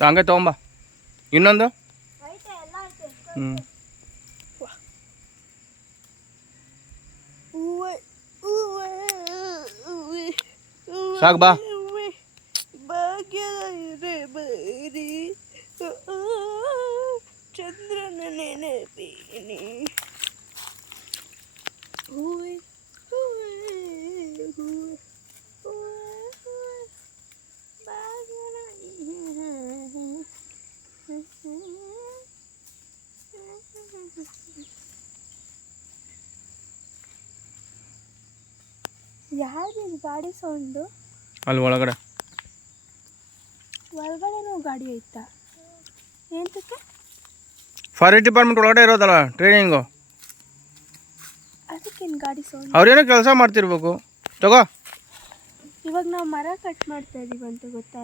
ಹಂಗೆ ತೊಗೊಂಬ ಇನ್ನೊಂದು ಹ್ಞೂ ಸಾಕು ಬಾ ಚಂದ್ರನ ನೆನಪೇನೆ ಯಾವ್ದು ಗಾಡಿ ಸೌಂಡು ಅಲ್ಲಿ ಒಳಗಡೆ ಒಳಗಡೆನೂ ಗಾಡಿ ಐತಾ ಎಂತಕ್ಕೆ ಫಾರೆಸ್ಟ್ ಡಿಪಾರ್ಟ್ಮೆಂಟ್ ಒಳಗಡೆ ಇರೋದಲ್ಲ ಟ್ರೈನಿಂಗು ಅದಕ್ಕೇನು ಗಾಡಿ ಸೌಂಡ್ ಅವ್ರೇನೋ ಕೆಲಸ ಮಾಡ್ತಿರ್ಬೇಕು ತಗೋ ಇವಾಗ ನಾವು ಮರ ಕಟ್ ಮಾಡ್ತಾ ಇದೀವಿ ಅಂತ ಗೊತ್ತಾಯ್ತಾ